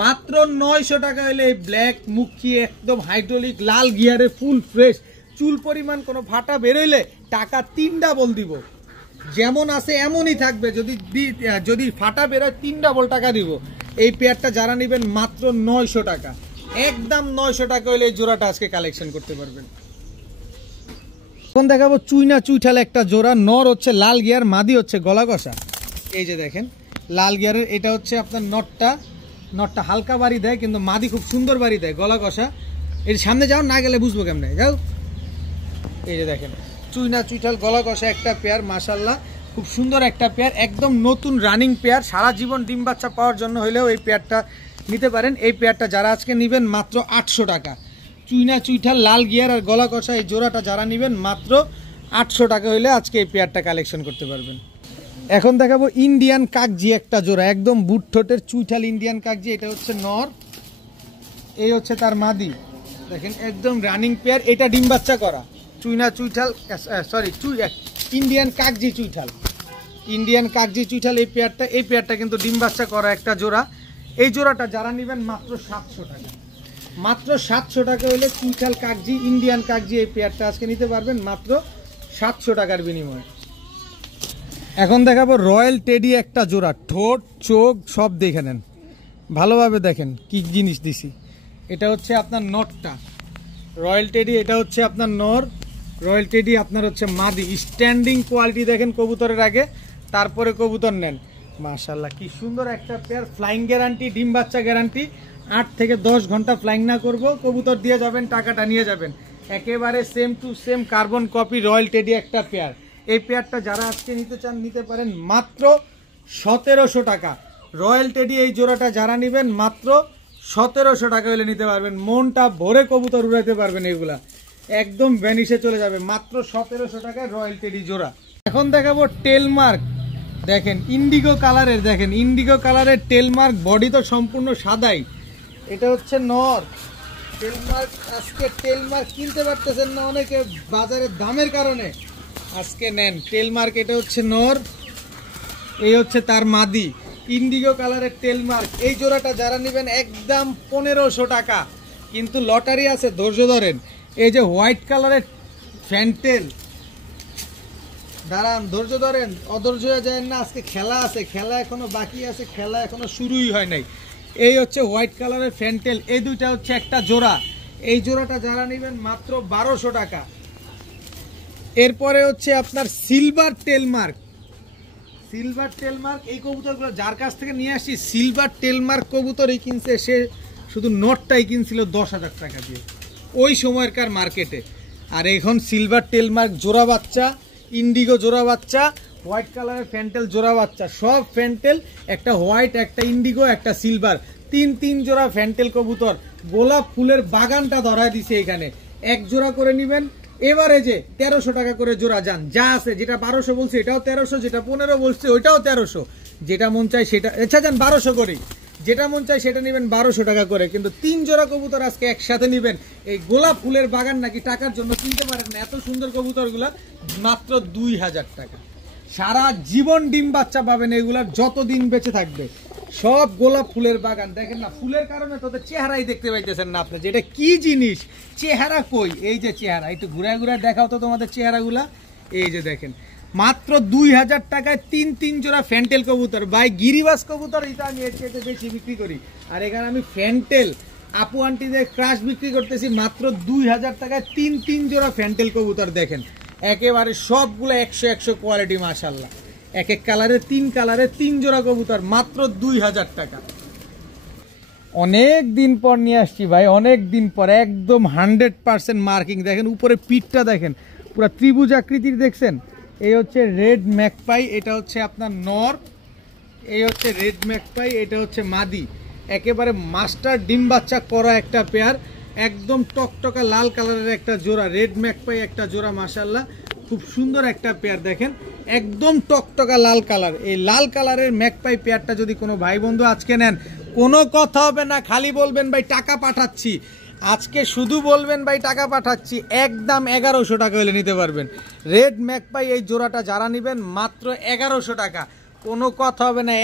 মাত্র 900 টাকা হলে এই ব্ল্যাক মুখী একদম হাইড্রোলিক লাল গিয়ারে ফুল ফ্রেশ, চুল পরিমাণ কোনো ফাটা বেরোইলে টাকা 3 ডাবল দিব, যেমন আছে এমনই থাকবে। যদি ফাটা বেরোয় 3 ডাবল টাকা দিব। এই পেয়ারটা যারা নেবেন মাত্র 900 টাকা, একদম 900 টাকা হলে এই জোড়াটা আজকে কালেকশন করতে পারবেন। এখন দেখাবো চুইনা চুইঠাল একটা জোড়া, নর হচ্ছে লাল গিয়ার, মাদি হচ্ছে গলা কষা। এই যে দেখেন লাল গিয়ারের, এটা হচ্ছে আপনার নটটা হালকা বাড়ি দেয়, কিন্তু মাদি খুব সুন্দর বাড়ি দেয়, গলা কষা। এর সামনে যাও, না গেলে বুঝবো কেমনে, যাও। এই যে দেখেন চুইনা চুইঠাল গলা কষা একটা পেয়ার, মাশাআল্লাহ খুব সুন্দর একটা পেয়ার, একদম নতুন রানিং পেয়ার। সারা জীবন ডিম বাচ্চা পাওয়ার জন্য হলেও এই পেয়ারটা নিতে পারেন। এই পেয়ারটা যারা আজকে নেবেন মাত্র 800 টাকা। চুইনা চুইঠাল লাল গিয়ার আর গলা কষা এই জোড়াটা যারা নেবেন মাত্র 800 টাকা হলে আজকে এই পেয়ারটা কালেকশন করতে পারবেন। এখন দেখাবো ইন্ডিয়ান কাকজি একটা জোড়া, একদম বুট ঠোঁটের চুইঠাল ইন্ডিয়ান কাকজি। এটা হচ্ছে নর, এই হচ্ছে তার মাদি। দেখেন একদম রানিং পেয়ার, এটা ডিম বাচ্চা করা চুইনা চুইঠাল, সরি ইন্ডিয়ান কাকজি চুইঠাল, ইন্ডিয়ান কাকজি চুইঠাল। এই পেয়ারটা কিন্তু ডিম বাচ্চা করা একটা জোড়া। এই জোড়াটা যারা নেবেন মাত্র 700 টাকা, মাত্র 700 টাকা হলে চুইঠাল কাকজি ইন্ডিয়ান কাকজি এই পেয়ারটা আজকে নিতে পারবেন মাত্র 700 টাকার বিনিময়ে। এখন দেখাবো রয়্যাল টেডি একটা জোড়া, ঠোঁট চোখ সব দেখে নেন ভালোভাবে, দেখেন কি জিনিস দিছি। এটা হচ্ছে আপনার নটটা রয়্যাল টেডি, এটা হচ্ছে আপনার নর, রয়্যাল টেডি আপনার হচ্ছে মাদি। স্ট্যান্ডিং কোয়ালিটি দেখেন কবুতরের আগে, তারপরে কবুতর নেন। মাশাআল্লাহ কি সুন্দর একটা পেয়ার, ফ্লাইং গ্যারান্টি, ডিম বাচ্চা গ্যারান্টি। 8 থেকে 10 ঘন্টা ফ্লাইং না করবো, কবুতর দিয়ে যাবেন, টাকাটা নিয়ে যাবেন। একেবারে same to same carbon copy royal teddy একটা পেয়ার। এই পেয়ারটা যারা আজকে নিতে চান নিতে পারেন মাত্র 1700 টাকা। রয়্যাল টেডি এই জোড়াটা যারা নেবেন মাত্র 1700 টাকা হলে নিতে পারবেন। মনটা ভরে কবুতর উড়াইতে পারবেন, এগুলা একদম ভ্যানিশে চলে যাবে। মাত্র 1700 টাকায় রয়্যাল টেডি জোড়া। এখন দেখাবো টেলমার্ক, দেখেন ইন্ডিগো কালারের, দেখেন ইন্ডিগো কালারের টেলমার্ক, বডি তো সম্পূর্ণ সাদাই। এটা হচ্ছে নর টেলমার্ক। আজকে টেলমার্ক কিনতে পারতেছেন না অনেকে বাজারের দামের কারণে, আজকে নেন টেলমার্ক। এটা হচ্ছে নর, এই হচ্ছে তার মাদি, ইন্ডিগো কালারের টেলমার্ক। এই জোড়াটা যারা নেবেন একদম 1500 টাকা, কিন্তু লটারি আছে, ধৈর্য ধরেন। এই যে হোয়াইট কালারের ফ্যান্টেল, দাঁড়ান, ধৈর্য ধরেন, অধৈর্য হয়ে যায় না। আজকে খেলা আছে, খেলা এখনো বাকি আছে, খেলা এখনো শুরুই হয় নাই। এই হচ্ছে হোয়াইট কালারের ফ্যান্টেল, এই দুইটা হচ্ছে একটা জোড়া। এই জোড়াটা যারা নেবেন মাত্র 1200 টাকা। এরপরে হচ্ছে আপনার সিলভার টেলমার্ক। সিলভার টেলমার্ক এই কবুতরগুলো যার কাছ থেকে নিয়ে আসি, সিলভার টেলমার্ক কবুতরই কিনছে সে, শুধু নটটাই কিনছিল 10,000 টাকা দিয়ে ওই সময়কার মার্কেটে। আর এখন সিলভার টেলমার্ক জোড়া বাচ্চা, ইন্ডিগো জোড়া বাচ্চা, হোয়াইট কালারের ফ্যান্টেল জোড়া বাচ্চা, সব ফ্যান্টেল, একটা হোয়াইট, একটা ইন্ডিগো, একটা সিলভার, তিন জোড়া ফ্যান্টেল কবুতর। গোলাপ ফুলের বাগানটা ধরায় দিছে এখানে। এক জোড়া করে নেবেন, এভারেজে 1300 টাকা করে জোড়া। যান যা আছে, যেটা 1200 বলছে এটাও 1300, যেটা 15 বলছে ওইটাও 1300, যেটা মন চায় সেটা। আচ্ছা যান 1200 করেই, যেটা মন চায় সেটা নেবেন 1200 টাকা করে। কিন্তু 3 জোড়া কবুতর আজকে একসাথে নেবেন। এই গোলাপ ফুলের বাগান নাকি টাকার জন্য কিনতে পারেন না, এত সুন্দর কবুতরগুলা মাত্র 2000 টাকা। সারা জীবন ডিম বাচ্চা পাবেন এগুলার, যতদিন বেঁচে থাকবে। সব গোলাপ ফুলের বাগান। দেখেন না, ফুলের কারণে তোদের চেহারাই দেখতে পাইতেছেন না আপনি, যেটা কি জিনিস, চেহারা কই? এই যে চেহারা, একটু ঘুরায় ঘুরায় দেখাও তো তোমাদের চেহারাগুলা। এই যে দেখেন, মাত্র 2000 টাকায় তিন জোড়া ফ্যান্টেল কবুতর। ভাই গিরিবাস কবুতর এটা আমি এর চেয়ে বেশি বিক্রি করি, আর এখানে আমি ফ্যান্টেল আপু আন্টিদের ক্রাশ বিক্রি করতেছি মাত্র 2000 টাকায় তিন জোড়া ফ্যান্টেল কবুতর। দেখেন একেবারে সবগুলো 100 কোয়ালিটি, মাশাআল্লাহ। এক এক কালারে 3 জোড়া কবুতর মাত্র 2000 টাকা। অনেক দিন পর নিয়ে আসছি ভাই, অনেক দিন পর, একদম 100% মার্কিং। দেখেন উপরে পিঠটা দেখেন, পুরো ত্রিভুজ আকৃতির, দেখছেন? এই হচ্ছে রেড ম্যাকপাই, এটা হচ্ছে আপনার নর। এই হচ্ছে রেড ম্যাকপাই, এটা হচ্ছে মাদি। একেবারে মাস্টার ডিম বাচ্চা করা একটা পেয়ার, একদম টকটকা লাল কালারের একটা জোড়া। রেড ম্যাকপাই একটা জোড়া, মাশাআল্লাহ খুব সুন্দর একটা পেয়ার। দেখেন একদম টকটকা লাল কালার। এই লাল কালারের ম্যাকপাই পেয়ারটা যদি কোনো ভাই বন্ধু আজকে নেন, কোনো কথা হবে না, খালি বলবেন ভাই টাকা পাঠাচ্ছি। আজকে শুধু বলবেন ভাই টাকা পাঠাচ্ছি, একদম 1100 টাকা হলে নিতে পারবেন। রেড ম্যাকপাই এই জোড়াটা যারা নেবেন মাত্র 1100 টাকা, কোনো কথা হবে না।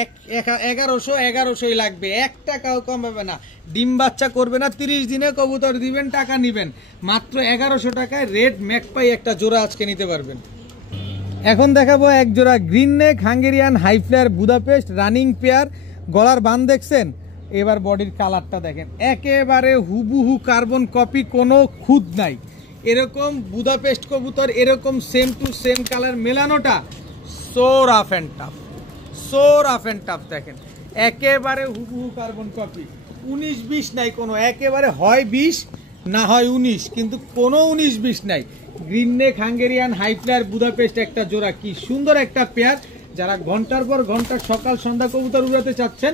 1100ই লাগবে, 1 টাকাও কম হবে না। ডিম বাচ্চা করবে না, 30 দিনে কবুতর দিবেন, টাকা নেবেন। মাত্র 1100 টাকায় রেড ম্যাকপাই একটা জোড়া আজকে নিতে পারবেন। এখন দেখাবো এক জোড়া green neck Hungarian high flyer Budapest running pair. গলার বান দেখছেন, এবার বডির কালারটা দেখেন, একেবারে হুবহু কার্বন কপি, কোনো খুঁত নাই। এরকম বুদাপেস্ট কবুতর এরকম সেম টু সেম কালার মেলানোটা so rough and tough, so rough and tough. দেখেন একেবারে হুবহু কার্বন কপি, 19-20 নাই কোনো, একেবারে হয় 20 না হয় 19, কিন্তু কোনো 19-20 নাই। Green neck Hungarian high flyer Budapest একটা জোড়া, কি সুন্দর একটা পেয়ার। যারা ঘন্টার পর ঘন্টা সকাল সন্ধ্যা কবুতর উড়াতে চাচ্ছেন,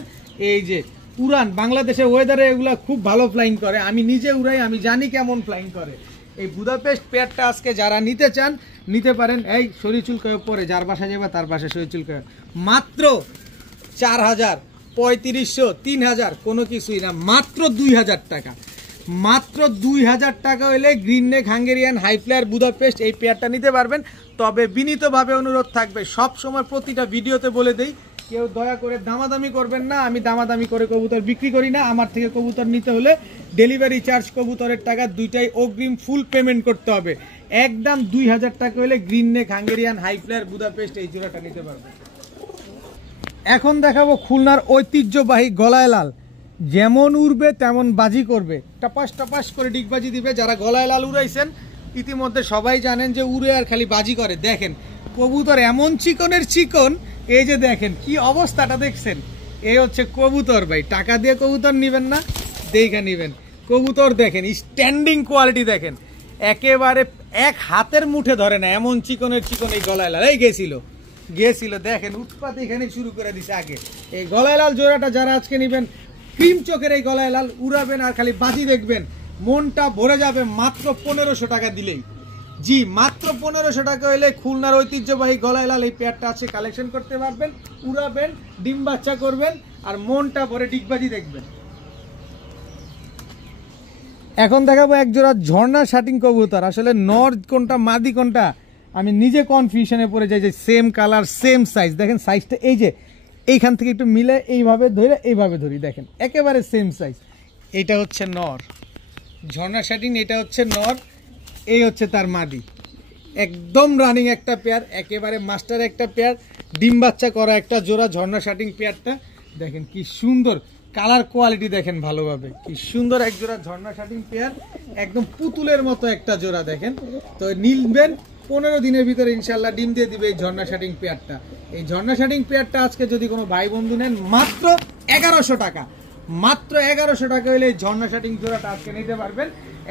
এই যে উড়ান, বাংলাদেশের ওয়েদারে এগুলা খুব ভালো ফ্লাইং করে, আমি নিজে উড়াই, আমি জানি কেমন ফ্লাইং করে। এই বুদাপেস্ট পেয়ারটা আজকে যারা নিতে চান নিতে পারেন। এই শরীর চুলকায় পরে, যার বাসা যাবে তার বাসায় শরীর চুলকায়। মাত্র 4000, 3500, 3000 কোনো কিছুই না, মাত্র 2000 টাকা। মাত্র 2000 টাকা হলে green neck Hungarian high flyer Budapest এই পেয়ারটা নিতে পারবেন। তবে বিনীতভাবে অনুরোধ থাকবে, সব সময় প্রতিটা ভিডিওতে বলে দেই, কেউ দয়া করে দামাদামি করবেন না। আমি দামাদামি করে কবুতর বিক্রি করি না। আমার থেকে কবুতর নিতে হলে ডেলিভারি চার্জ, কবুতরের টাকা দুইটাই অগ্রিম ফুল পেমেন্ট করতে হবে। একদম 2000 টাকা হলে green neck Hungarian high flyer Budapest এই জোড়াটা নিতে পারবেন। এখন দেখাবো খুলনার ঐতিহ্যবাহী গলায় লাল, যেমন উড়বে তেমন বাজি করবে, টাপাস টাপাস করে ডিগবাজি দিবে। যারা গলায় লাল উড়াইছেন ইতিমধ্যে সবাই জানেন যে উড়ে আর খালি বাজি করে। দেখেন কবুতর এমন চিকনের চিকন, এই যে দেখেন কি অবস্থাটা দেখছেন। এই হচ্ছে কবুতর ভাই, টাকা দিয়ে কবুতর নিবেন না, দেখে নিবেন কবুতর। দেখেন স্ট্যান্ডিং কোয়ালিটি দেখেন, একেবারে এক হাতের মুঠে ধরে না, এমন চিকনের চিকন এই গলায় লাল। এই গেছিল দেখেন, উৎপাত এখানে শুরু করে দিছে আগে। এই গলায় লাল জোড়াটা যারা আজকে নিবেন, ক্রিম চোখের এই গলায় লাল উড়াবেন আর খালি বাজি দেখবেন, মনটা ভরে যাবে। মাত্র 1500 টাকা দিলেই, জি মাত্র 1500 টাকা হলে খুলনার ঐতিহ্যবাহী গলায় লাল এই পেয়ারটা আছে, কালেকশন করতে পারবেন, উড়াবেন, ডিম বাচ্চা করবেন আর মনটা ভরে ডিগবাজি দেখবেন। এখন দেখাবো এক জোড়া ঝর্ণা শাটিং কবুতর। আসলে নর কোনটা মাদি কোনটা আমি নিজে কনফিউশনে পড়ে যাই, যে সেম কালার সেম সাইজ। দেখেন সাইজটা, এই যে এইখান থেকে একটু মিলে এইভাবে ধরে এইভাবে ধরি, দেখেন একেবারে সেম সাইজ। এটা হচ্ছে নর ঝর্ণা শাটিং, এটা হচ্ছে নর, এই হচ্ছে তার মাদি। একদম রানিং একটা পেয়ার, একেবারে মাস্টার একটা পেয়ার, ডিম বাচ্চা করা একটা জোড়া ঝর্ণা শাটিং পেয়ারটা দেখেন কি সুন্দর, কালার কোয়ালিটি দেখেন ভালোভাবে, কি সুন্দর এক জোড়া ঝর্ণা শাটিং পেয়ার, একদম পুতুলের মতো একটা জোড়া দেখেন। তো নিলবেন 15 দিনের ভিতরে ইনশাল্লাহ ডিম দিয়ে দিবে এই ঝর্ণা শাটিং পেয়ারটা। এই ঝর্ণা শাটিং পেয়ারটা আজকে যদি কোনো ভাই বন্ধু নেন মাত্র 1100 টাকা, মাত্র 1100 টাকা হলে এই ঝর্ণা শাটিং জোড়াটা আজকে নিতে পারবেন।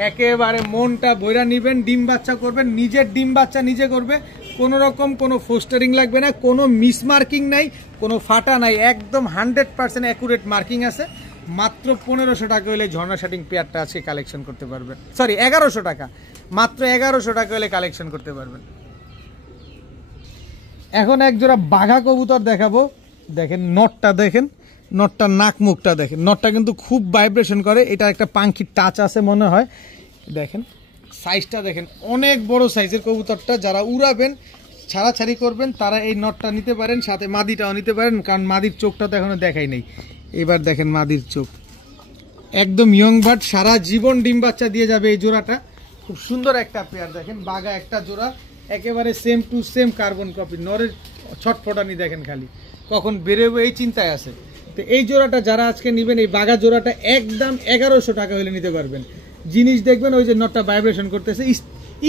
একেবারে মনটা বইরা নিবেন, ডিম বাচ্চা করবেন, নিজের ডিম বাচ্চা নিজে করবে, কোনো রকম কোনো ফোস্টারিং লাগবে না, কোনো মিস মার্কিং নাই, কোনো ফাটা নাই, একদম 100% অ্যাকুরেট মার্কিং আছে। মাত্র 1500 টাকা হলে ঝর্ণা শাটিং পেয়ারটা আজকে কালেকশন করতে পারবেন, সরি 1100 টাকা, মাত্র 1100 টাকা হলে কালেকশন করতে পারবেন। এখন এক জোড়া বাঘা কবুতর দেখাবো, দেখেন নটটা, দেখেন নটটার নাক মুখটা দেখেন, নটটা কিন্তু খুব ভাইব্রেশন করে, এটা একটা পাখির টাচ আছে মনে হয়, দেখেন সাইজটা দেখেন, অনেক বড় সাইজের কবুতরটা। যারা উড়াবেন ছাড়াছাড়ি করবেন তারা এই নটটা নিতে পারেন, সাথে মাদিটাও নিতে পারেন, কারণ মাদির চোখটা তো এখনো দেখাই নেই। এবার দেখেন মাদির চোখ, একদম ইয়ং বার্ড, সারা জীবন ডিম বাচ্চা দিয়ে যাবে এই জোড়াটা। খুব সুন্দর একটা পেয়ার দেখেন, বাঘা একটা জোড়া, একেবারে same to same carbon copy. নরের ছটফটানি দেখেন, খালি কখন বেরোবে এই চিন্তায় আছে। তো এই জোড়াটা যারা আজকে নেবেন, এই বাঘা জোড়াটা একদম 1100 টাকা হলে নিতে পারবেন। জিনিস দেখবেন ওই যে নটটা ভাইব্রেশন করতেছে,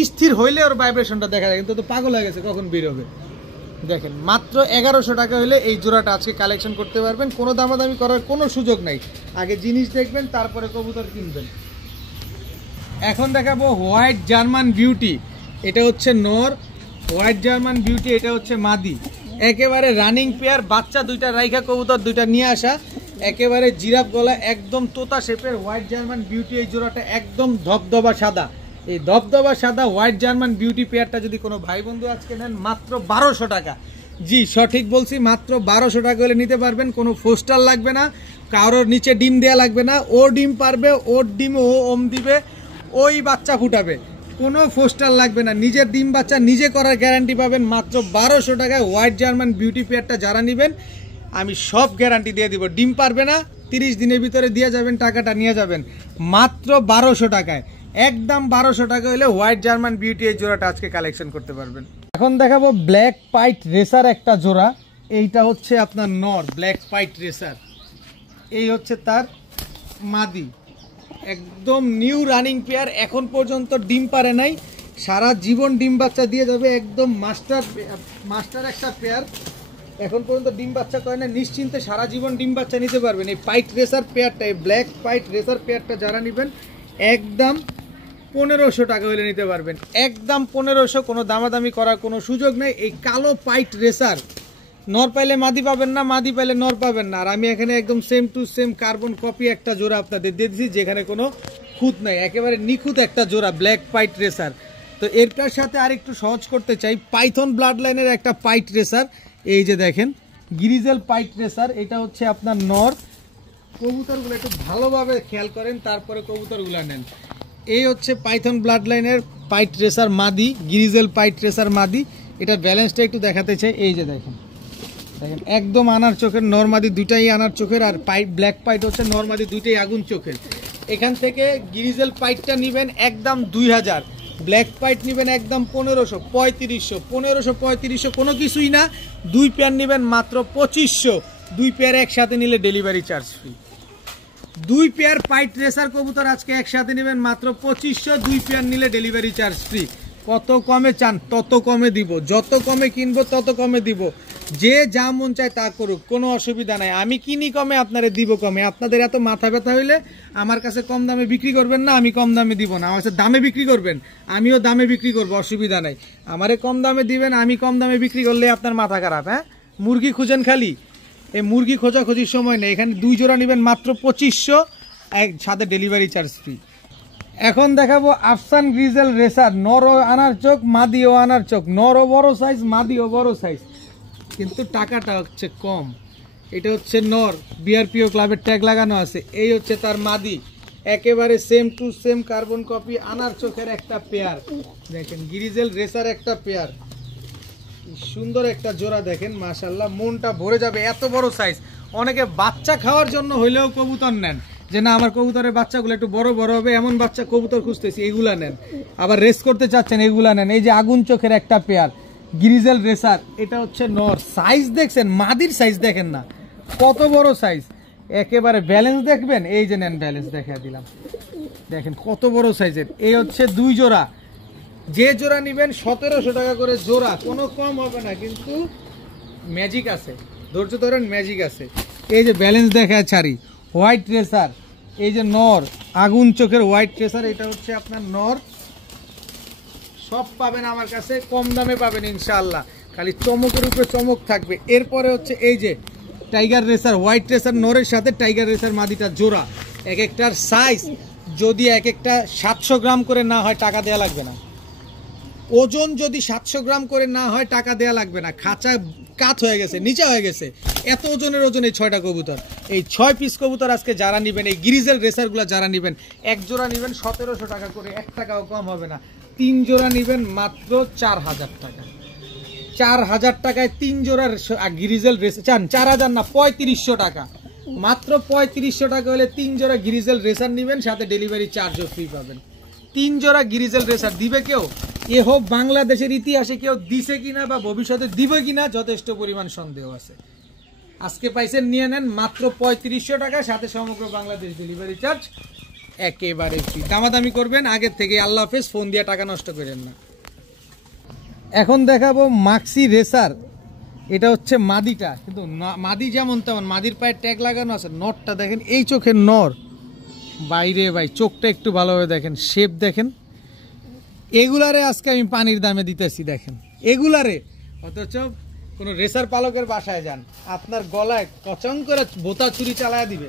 স্থির হইলে ওর ভাইব্রেশনটা দেখা যায়, কিন্তু তো পাগল হয়ে গেছে কখন বেরোবে। দেখেন মাত্র 1100 টাকা হলে এই জোড়াটা আজকে কালেকশন করতে পারবেন, কোনো দামাদামি করার কোনো সুযোগ নাই। আগে জিনিস দেখবেন তারপরে কবুতর কিনবেন। এখন দেখাবো হোয়াইট জার্মান বিউটি, এটা হচ্ছে নর, হোয়াইট জার্মান বিউটি এটা হচ্ছে মাদি, একেবারে রানিং পেয়ার, বাচ্চা দুইটা রাইখা কবুতর দুইটা নিয়ে আসা, একেবারে জিরাফ গলা, একদম তোতা শেপের হোয়াইট জার্মান বিউটি। এই জোড়াটা একদম ধবধবা সাদা, এই ধবধবা সাদা হোয়াইট জার্মান বিউটি পেয়ারটা যদি কোনো ভাই বন্ধু আজকে নেন মাত্র 1200 টাকা, জি সঠিক বলছি, মাত্র 1200 টাকা হলে নিতে পারবেন। কোনো ফোস্টার লাগবে না, কারোর নিচে ডিম দেওয়া লাগবে না, ও ডিম পারবে, ওর ডিম ও ওম দিবে, ওই বাচ্চা ফুটাবে, কোনো ফোস্টার লাগবে না, নিজের ডিম বাচ্চা নিজে করার গ্যারান্টি পাবেন মাত্র 1200 টাকায়। হোয়াইট জার্মান বিউটি পেয়ারটা যারা নেবেন আমি সব গ্যারান্টি দিয়ে দিব, ডিম পারবে না, 30 দিনের ভিতরে দিয়ে যাবেন, টাকাটা নিয়ে যাবেন মাত্র 1200 টাকায়, একদম 1200 টাকা হলে হোয়াইট জার্মান বিউটি এই জোড়াটা আজকে কালেকশন করতে পারবেন। এখন দেখাবো ব্ল্যাক পাইট রেসার একটা জোড়া, এইটা হচ্ছে আপনার নর, ব্ল্যাক পাইট রেসার, এই হচ্ছে তার মাদি, একদম নিউ রানিং পেয়ার, এখন পর্যন্ত ডিম পারে নাই, সারা জীবন ডিম বাচ্চা দিয়ে যাবে, একদম মাস্টার একটা পেয়ার, এখন পর্যন্ত ডিম বাচ্চা করে না, নিশ্চিন্তে সারা জীবন ডিম বাচ্চা নিতে পারবেন। এই পাইট রেসার পেয়ারটা, এই ব্ল্যাক পাইট রেসার পেয়ারটা যারা নেবেন একদম 1500 টাকা হলে নিতে পারবেন, একদম 1500, কোনো দামাদামি করার কোনো সুযোগ নেই। এই কালো পাইট রেসার নর পাইলে মাদি পাবেন না, মাদি পাইলে নর পাবেন না, আর আমি এখানে একদম same to same carbon copy একটা জোড়া আপনাদের দিয়ে দিচ্ছি, যেখানে কোনো খুঁত নাই, একেবারে নিখুঁত একটা জোড়া ব্ল্যাক পাইট রেসার। তো এরটার সাথে আর একটু সহজ করতে চাই, পাইথন ব্লাড লাইনের একটা পাইট রেসার, এই যে দেখেন গ্রিজেল পাইট রেসার, এটা হচ্ছে আপনার নর। কবুতরগুলো একটু ভালোভাবে খেয়াল করেন, তারপরে কবুতরগুলো নেন। এই হচ্ছে পাইথন ব্লাড লাইনের পাইট রেসার মাদি, গ্রিজেল পাইট রেসার মাদি, এটার ব্যালেন্সটা একটু দেখাতে চাই, এই যে দেখেন, দেখেন একদম আনার চোখের, নরমাদি দুইটাই আনার চোখের, আর পাইট ব্ল্যাক পাইট হচ্ছে নরমাদি দুইটাই আগুন চোখের। এখান থেকে গ্রিজেল পাইটটা নেবেন একদম 2000, ব্ল্যাক পাইট নেবেন একদম 1500, 1500 কোনো কিছুই না, 2 পেয়ার নেবেন মাত্র 2500, 2 পেয়ার একসাথে নিলে ডেলিভারি চার্জ ফ্রি। 2 পেয়ার পাইট রেসার কবুতর আজকে একসাথে নেবেন মাত্র 2500, 2 পেয়ার নিলে ডেলিভারি চার্জ ফ্রি। কত কমে চান তত কমে দিব, যত কমে কিনবো তত কমে দিব, যে যা মন চায় তা করুক, কোনো অসুবিধা নাই, আমি কিনি কমে আপনারে দিব কমে। আপনাদের এত মাথা ব্যথা হইলে আমার কাছে কম দামে বিক্রি করবেন না, আমি কম দামে দিব না, আমার কাছে দামে বিক্রি করবেন, আমিও দামে বিক্রি করবো, অসুবিধা নাই, আমারে কম দামে দিবেন, আমি কম দামে বিক্রি করলে আপনার মাথা খারাপ। হ্যাঁ, মুরগি খুঁজেন খালি, এই মুরগি খোঁজাখুঁজির সময় নেই, এখানে 2 জোড়া নেবেন মাত্র 2500, এক সাথে ডেলিভারি চার্জ ফ্রি। এখন দেখাবো আফসান গ্রিজেল রেসার, নরও আনার চোখ, মাদিও আনার চোখ, নরও বড় সাইজ, মাদিও বড় সাইজ, কিন্তু টাকাটা হচ্ছে কম। এটা হচ্ছে নর, বিআরপিও ক্লাবের ট্যাগ লাগানো আছে, এই হচ্ছে তার মাদি, একেবারে same to same carbon copy, আনার চোখের একটা পেয়ার, দেখেন গ্রিজেল রেসার একটা পেয়ার, সুন্দর একটা জোড়া দেখেন, মাশাআল্লাহ মনটা ভরে যাবে, এত বড় সাইজ। অনেকে বাচ্চা খাওয়ার জন্য হইলেও কবুতর নেন, যে না আমার কবুতরের বাচ্চাগুলো একটু বড় বড় হবে, এমন বাচ্চা কবুতর খুঁজতেছি, এগুলা নেন। আবার রেস করতে চাচ্ছেন, এগুলা নেন। এই যে আগুন চোখের একটা পেয়ার গ্রিজেল রেসার, এটা হচ্ছে নর। সাইজ দেখছেন, মাদির সাইজ দেখেন না কত বড় সাইজ, একেবারে ব্যালেন্স দেখবেন। এই যে নেন, ব্যালেন্স দেখা দিলাম, দেখেন কত বড় সাইজের। এই হচ্ছে 2 জোড়া, যে জোড়া নেবেন 1700 টাকা করে জোড়া, কোনো কম হবে না, কিন্তু ম্যাজিক আছে, ধৈর্য ধরেন, ম্যাজিক আছে। এই যে ব্যালেন্স দেখায় ছাড়ি, হোয়াইট রেসার, এই যে নর আগুন চোখের হোয়াইট রেসার, এটা হচ্ছে আপনার নর। সব পাবেন আমার কাছে, কম দামে পাবেন ইনশাআল্লাহ, খালি চমকের উপরে চমক থাকবে। এরপরে হচ্ছে এই যে টাইগার রেসার, হোয়াইট রেসার নরের সাথে টাইগার রেসার মাদিটা জোড়া। এক একটার সাইজ যদি এক একটা 700 গ্রাম করে না হয় টাকা দেওয়া লাগবে না, ওজন যদি 700 গ্রাম করে না হয় টাকা দেওয়া লাগবে না। খাঁচা কাত হয়ে গেছে, নিচা হয়ে গেছে, এত ওজনের ওজন এই 6টা কবুতর। এই 6 পিস কবুতর আজকে যারা নেবেন, এই গ্রিজেল রেসারগুলো যারা নেবেন, এক জোড়া নেবেন 1700 টাকা করে, 1 টাকাও কম হবে না। 3 জোড়া নেবেন মাত্র 4000 টাকা। 4000 টাকায় 3 জোড়া গ্রিজেল রেসার চান, 4000 না 3500 টাকা, মাত্র 3500 টাকা হলে 3 জোড়া গ্রিজেল রেসার নেবেন, সাথে ডেলিভারি চার্জও ফ্রি পাবেন। 3 জোড়া গ্রিজেল রেসার দিবে কেউ? এ হোক বাংলাদেশের ইতিহাসে কেউ দিছে কিনা বা ভবিষ্যতে দিবে কিনা যথেষ্ট পরিমাণ সন্দেহ আছে। আজকে পাইছেন, নিয়ে নেন মাত্র 3500 টাকা, সাথে সমগ্র বাংলাদেশ ডেলিভারি চার্জ একেবারে ফ্রি। দামাদামি করবেন আগের থেকে। আল্লাহ হাফেজ, ফোন দিয়ে টাকা নষ্ট করেন না। এখন দেখাবো মাক্সি রেসার, এটা হচ্ছে মাদিটা, কিন্তু মাদি যেমন তেমন, মাদির পায়ে ট্যাগ লাগানো আছে। নরটা দেখেন, এই চোখের নর, বাইরে ভাই চোখটা একটু ভালোভাবে দেখেন, শেপ দেখেন। এগুলারে আজকে আমি পানির দামে দিতেছি, দেখেন এগুলারে। অথচ কোনো রেসার পালকের বাসায় যান, আপনার গলায় কচং করে বোতা চুরি চালায় দিবে।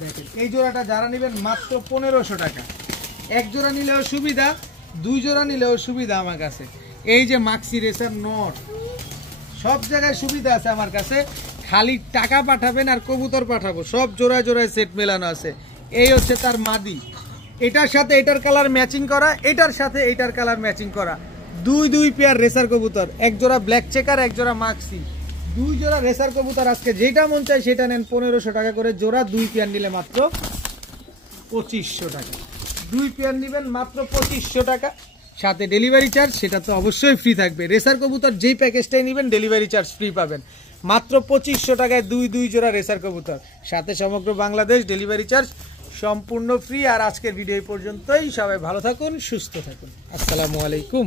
দেখেন এই জোড়াটা যারা নেবেন মাত্র 1500 টাকা। 1 জোড়া নিলেও সুবিধা, 2 জোড়া নিলেও সুবিধা আমার কাছে। এই যে মাক্সি রেসার নট, সব জায়গায় সুবিধা আছে আমার কাছে, খালি টাকা পাঠাবেন আর কবুতর পাঠাবো। সব জোড়ায় জোড়ায় সেট মেলানো আছে। এই হচ্ছে তার মাদি, এটার সাথে এটার কালার ম্যাচিং করা, এটার সাথে এটার কালার ম্যাচিং করা। 2 পেয়ার রেসার কবুতর, 1 জোড়া ব্ল্যাক চেকার, 1 জোড়া মাক্সি। 2 জোড়া রেসার কবুতর আজকে যেটা মন চাই সেটা নেন, 1500 টাকা করে জোড়া। 2 পেয়ার নিলে মাত্র 2500 টাকা। 2 পেয়ার নেবেন মাত্র 2500 টাকা, সাথে ডেলিভারি চার্জ সেটা তো অবশ্যই ফ্রি থাকবে। রেসার কবুতর যেই প্যাকেজটাই নেবেন ডেলিভারি চার্জ ফ্রি পাবেন। মাত্র 2500 টাকায় 2 জোড়া রেসার কবুতর, সাথে সমগ্র বাংলাদেশ ডেলিভারি চার্জ সম্পূর্ণ ফ্রি। আর আজকের ভিডিও এই পর্যন্তই। সবাই ভালো থাকুন, সুস্থ থাকুন। আসসালামু আলাইকুম।